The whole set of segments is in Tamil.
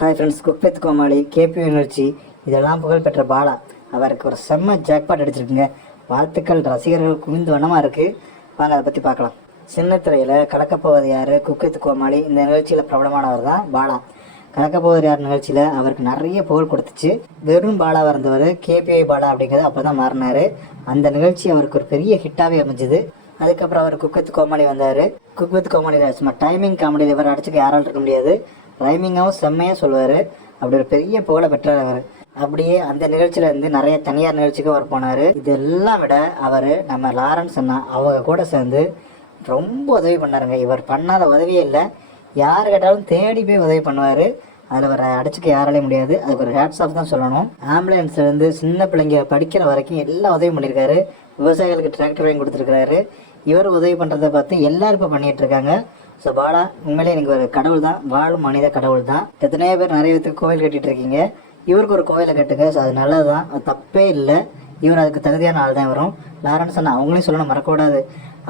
Hi friends cook with Komali KP நிகழ்ச்சி இதெல்லாம் புகழ்பெற்ற பாலா. அவருக்கு ஒரு செம்ம ஜாக்பாட் அடிச்சிருக்குங்க. வாழ்த்துக்கள் ரசிகர்கள் குவிந்து வண்ணமாக இருக்குது வாங்க அதை பற்றி பார்க்கலாம். சின்ன திரையில் கலக்கப்போவது யார்? குக்வித் கோமாளி இந்த நிகழ்ச்சியில் பிரபலமானவர் தான் பாலா. கலக்கப்போவது யார் நிகழ்ச்சியில்? அவருக்கு நிறைய புகழ் கொடுத்துச்சு. வெறும் பாலாவாக இருந்தவர் கேபிஐ பாலா அப்படிங்கிறது அப்போ தான் மாறினார். அந்த நிகழ்ச்சி அவருக்கு ஒரு பெரிய ஹிட்டாகவே அமைஞ்சுது. அதுக்கப்புறம் அவர் குக் வித் கோமாளி வந்தார். குக் வித் கோமாளியில் சும்மா டைமிங் காமெடியில் இவர் அடிச்சுக்க யாரால் இருக்க முடியாது. ரைமிங்காகவும் செம்மையாக சொல்லுவார். அப்படி ஒரு பெரிய புகழை பெற்றார் அவர். அப்படியே அந்த நிகழ்ச்சியில இருந்து நிறைய தனியார் நிகழ்ச்சிக்கும் அவர் போனார். இதெல்லாம் விட அவர் நம்ம லாரன்ஸ் அண்ணா அவங்க கூட சேர்ந்து ரொம்ப உதவி பண்ணாருங்க. இவர் பண்ணாத உதவியே இல்லை. யார் கேட்டாலும் தேடி போய் உதவி பண்ணுவார். அதில் அவரை அடிச்சுக்க யாராலையும் முடியாது. அதுக்கு ஒரு ஹேட்ஸ் ஆஃப் தான் சொல்லணும். ஆம்புலன்ஸ்லேருந்து சின்ன பிள்ளைங்க படிக்கிற வரைக்கும் எல்லா உதவியும் பண்ணியிருக்காரு. விவசாயிகளுக்கு டிராக்டர் வாங்கி கொடுத்துருக்காரு இவர் உதவி பண்ணுறதை பார்த்து எல்லாரும் இப்போ பண்ணிட்டு இருக்காங்க. ஸோ பாலா உண்மையிலே எனக்கு ஒரு கடவுள் தான் வாழும் மனித கடவுள் தான் எத்தனையோ பேர் நிறைய பேத்துக்கு கோவில் கட்டிகிட்டு இருக்கீங்க. இவருக்கு ஒரு கோவிலை கட்டுங்க. ஸோ அது நல்லது தான் அது தப்பே இல்லை. இவர் அதுக்கு தகுதியான ஆள் தான் வரும் லாரன்ஸ் அண்ணா அவங்களையும் சொல்லணும் மறக்கக்கூடாது.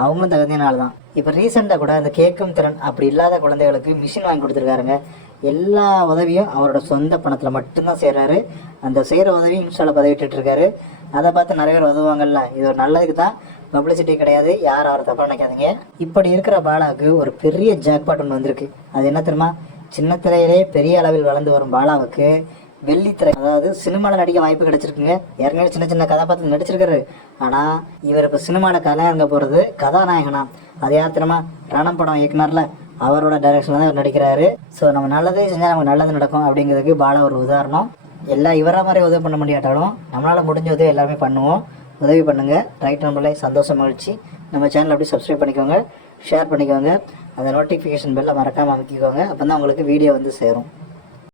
அவங்களும் தகுதியான ஆள் தான் இப்போ ரீசெண்டாக கூட அந்த கேட்கும் திறன் அப்படி இல்லாத குழந்தைகளுக்கு மிஷின் வாங்கி கொடுத்துருக்காருங்க. எல்லா உதவியும் அவரோட சொந்த பணத்தில் மட்டும்தான் செய்கிறாரு அந்த செய்கிற உதவியும் இன்ஸ்டாவில் பதிவிட்டுட்டு அதை பார்த்து நிறைய பேர் உதவுவாங்கல்ல. இது ஒரு நல்லதுக்கு தான் பப்ளிசிட்டி கிடையாது. யாரும் அவரை தப்பாக நினைக்காதீங்க. இப்படி இருக்கிற பாலாவுக்கு ஒரு பெரிய ஜாக்பாட் ஒன்று வந்திருக்கு. அது என்ன தெரியுமா? சின்ன திரையிலே பெரிய அளவில் வளர்ந்து வரும் பாலாவுக்கு வெள்ளித்திரை அதாவது சினிமாவில் நடிக்க வாய்ப்பு கிடைச்சிருக்குங்க. ஏற்கனவே சின்ன சின்ன கதாபாத்திரம் நடிச்சிருக்காரு. ஆனால் இவர் இப்போ சினிமாவில் கலையரங்க போகிறது கதாநாயகனா? அது யார் தெரியுமா? ரணம் படம் இயக்குனார்ல. அவரோட டைரக்ஷனில் தான் நடிக்கிறாரு. ஸோ நம்ம நல்லதே செஞ்சால் நமக்கு நல்லது நடக்கும் அப்படிங்கிறதுக்கு பாலா ஒரு உதாரணம். எல்லாம் இவரா மாதிரி உதவி பண்ண முடியாட்டாலும் நம்மளால் முடிஞ்ச உதவி எல்லாமே பண்ணுவோம். உதவி பண்ணுங்கள் ரைட் நம்பர்ல சந்தோஷம் மகிழ்ச்சி. நம்ம சேனல் அப்படியே சப்ஸ்கிரைப் பண்ணிக்கோங்க. ஷேர் பண்ணிக்கோங்க. அந்த நோட்டிஃபிகேஷன் பெல்லை மறக்காமல் அமைக்கிக்கோங்க. அப்போ தான் உங்களுக்கு வீடியோ வந்து சேரும்.